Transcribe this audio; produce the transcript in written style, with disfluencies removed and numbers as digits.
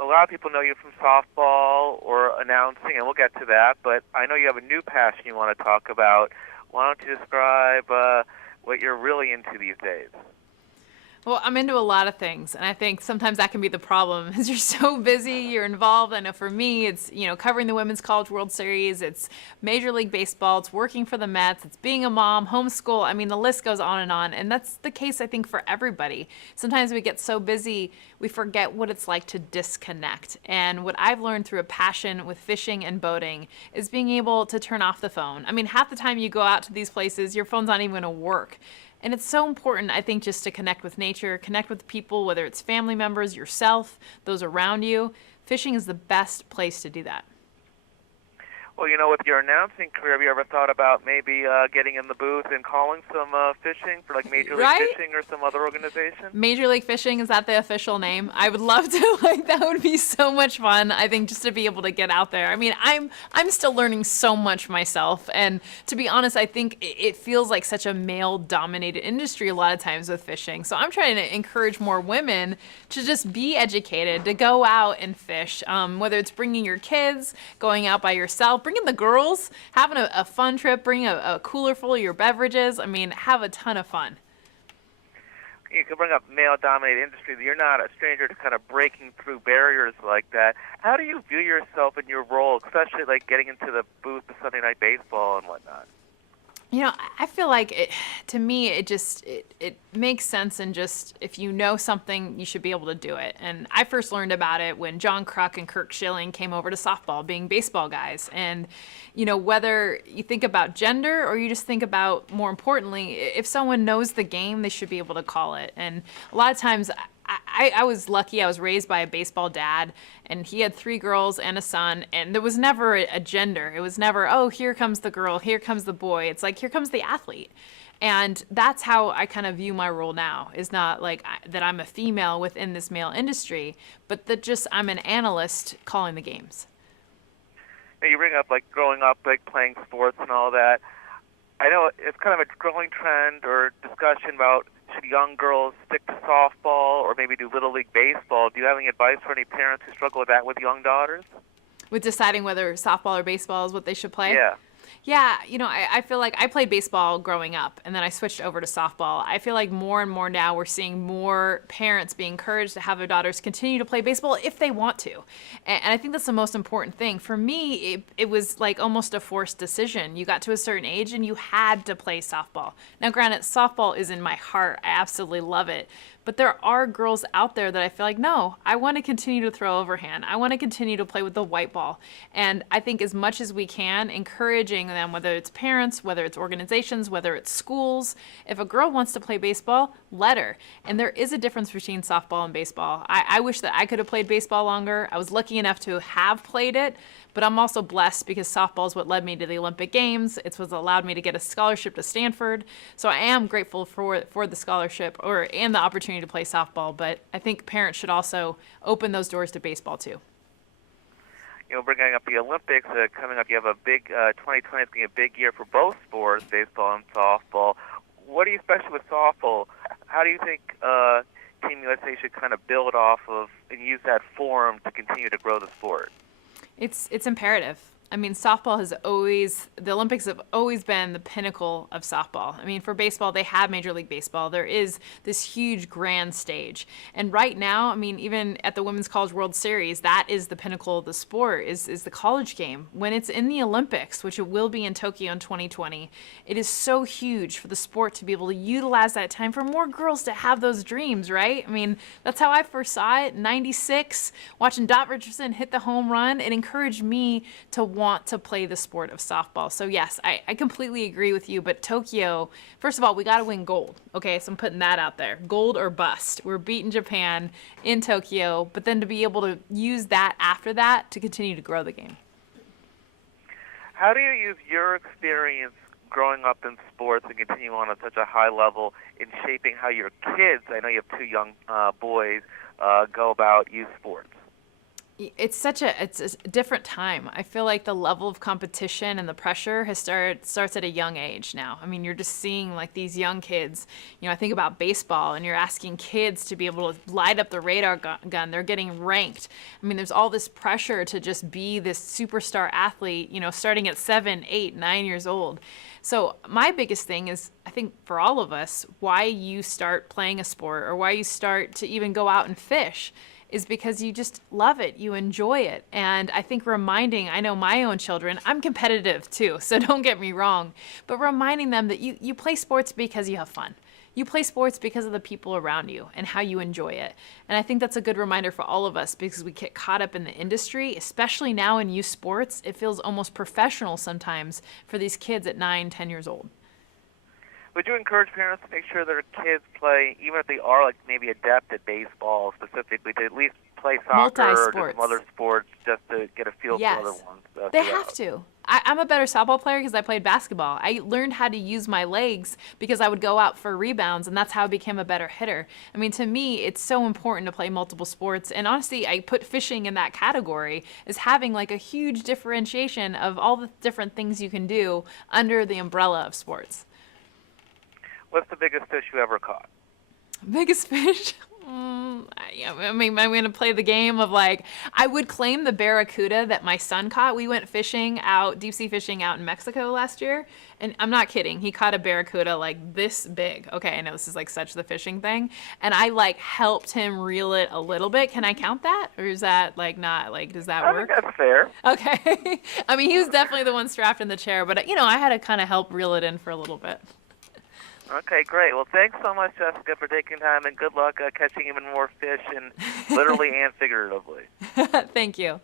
a lot of people know you from softball or announcing, and we'll get to that, but I know you have a new passion you want to talk about. Why don't you describe what you're really into these days? Well, I'm into a lot of things, and I think sometimes that can be the problem is you're so busy, you're involved. I know for me, it's, covering the Women's College World Series, it's Major League Baseball, it's working for the Mets, it's being a mom, homeschool. I mean, the list goes on, and that's the case, I think, for everybody. Sometimes we get so busy, we forget what it's like to disconnect. And what I've learned through a passion with fishing and boating is being able to turn off the phone. I mean, half the time you go out to these places, your phone's not even going to work. And it's so important, I think, just to connect with nature, connect with people, whether it's family members, yourself, those around you. Fishing is the best place to do that. Well, with your announcing career, have you ever thought about maybe getting in the booth and calling some fishing for like Major League Fishing or some other organization? Major League Fishing, is that the official name? I would love to. That would be so much fun. I think just to be able to get out there. I mean, I'm still learning so much myself, and to be honest, I think it feels like such a male-dominated industry a lot of times with fishing. So I'm trying to encourage more women to just be educated, to go out and fish. Whether it's bringing your kids, going out by yourself, bringing the girls, having a fun trip, bring a cooler full of your beverages. I mean, have a ton of fun. You can bring up male-dominated industry. You're not a stranger to kind of breaking through barriers like that. How do you view yourself in your role, especially like getting into the booth of Sunday Night Baseball and whatnot? I feel like to me, it makes sense, and just if you know something, you should be able to do it. And I first learned about it when John Kruk and Kirk Schilling came over to softball, being baseball guys. And, whether you think about gender or you just think about, more importantly, if someone knows the game, they should be able to call it. And a lot of times, I was lucky. I was raised by a baseball dad, and he had 3 girls and a son, and there was never a gender. It was never, oh, here comes the girl, here comes the boy. It's like, here comes the athlete. And that's how I kind of view my role now, is not like that I'm a female within this male industry, but that just I'm an analyst calling the games. Now, you bring up like growing up, like playing sports and all that. I know it's kind of a growing trend or discussion about should young girls stick to softball or maybe do Little League Baseball. Do you have any advice for any parents who struggle with that with young daughters? With deciding whether softball or baseball is what they should play? Yeah. Yeah, I feel like I played baseball growing up, and then I switched over to softball. I feel like more and more now we're seeing more parents be encouraged to have their daughters continue to play baseball if they want to. And I think that's the most important thing. For me, it was like almost a forced decision. You got to a certain age and you had to play softball. Now, granted, softball is in my heart. I absolutely love it. But there are girls out there that I feel like, no, I want to continue to throw overhand. I want to continue to play with the white ball. And I think as much as we can, encouraging them, whether it's parents, whether it's organizations, whether it's schools, if a girl wants to play baseball, let her. And there is a difference between softball and baseball. I wish that I could have played baseball longer. I was lucky enough to have played it. But I'm also blessed because softball is what led me to the Olympic Games. It's what allowed me to get a scholarship to Stanford. So I am grateful for the scholarship and the opportunity to play softball. But I think parents should also open those doors to baseball too. Bringing up the Olympics coming up, you have a big 2020 is going to be a big year for both sports, baseball and softball. What do you, especially with softball, how do you think Team USA should kind of build off of and use that forum to continue to grow the sport? It's imperative. I mean, the Olympics have always been the pinnacle of softball. I mean, for baseball, they have Major League Baseball. There is this huge grand stage. And right now, I mean, even at the Women's College World Series, that is the pinnacle of the sport, is the college game. When it's in the Olympics, which it will be in Tokyo in 2020, it is so huge for the sport to be able to utilize that time for more girls to have those dreams, right? I mean, that's how I first saw it in 96, watching Dot Richardson hit the home run. It encouraged me to want to play the sport of softball. So yes, I completely agree with you, but Tokyo, first of all, we got to win gold. Okay, so I'm putting that out there. Gold or bust. We're beating Japan in Tokyo, but then to be able to use that after that to continue to grow the game. How do you use your experience growing up in sports and continue on at such a high level in shaping how your kids, I know you have 2 young boys, go about youth sports? It's a different time. I feel like the level of competition and the pressure starts at a young age now. I mean, you're just seeing like these young kids. I think about baseball, and you're asking kids to be able to light up the radar gun. They're getting ranked. I mean, there's all this pressure to just be this superstar athlete. Starting at 7, 8, 9 years old. So my biggest thing is, I think for all of us, why you start playing a sport or why you start to even go out and fish is because you just love it. You enjoy it. And I think I know my own children, I'm competitive too, so don't get me wrong, but reminding them that you play sports because you have fun. You play sports because of the people around you and how you enjoy it. And I think that's a good reminder for all of us because we get caught up in the industry, especially now in youth sports. It feels almost professional sometimes for these kids at 9, 10 years old. Would you encourage parents to make sure their kids play, even if they are like maybe adept at baseball specifically, to at least play soccer or just some other sports just to get a feel for other ones? They have to. I'm a better softball player because I played basketball. I learned how to use my legs because I would go out for rebounds, and that's how I became a better hitter. I mean, to me, it's so important to play multiple sports. And honestly, I put fishing in that category as having like a huge differentiation of all the different things you can do under the umbrella of sports. What's the biggest fish you ever caught? Biggest fish? I mean, I'm going to play the game of like, I would claim the barracuda that my son caught. We went deep sea fishing out in Mexico last year. And I'm not kidding. He caught a barracuda like this big. Okay, I know this is like such the fishing thing. And I like helped him reel it a little bit. Can I count that? Or is that like not, like, does that work? I think that's fair. Okay. I mean, he was definitely the one strapped in the chair. But, I had to kind of help reel it in for a little bit. Okay, great. Well, thanks so much, Jessica, for taking time, and good luck catching even more fish, and literally and figuratively. Thank you.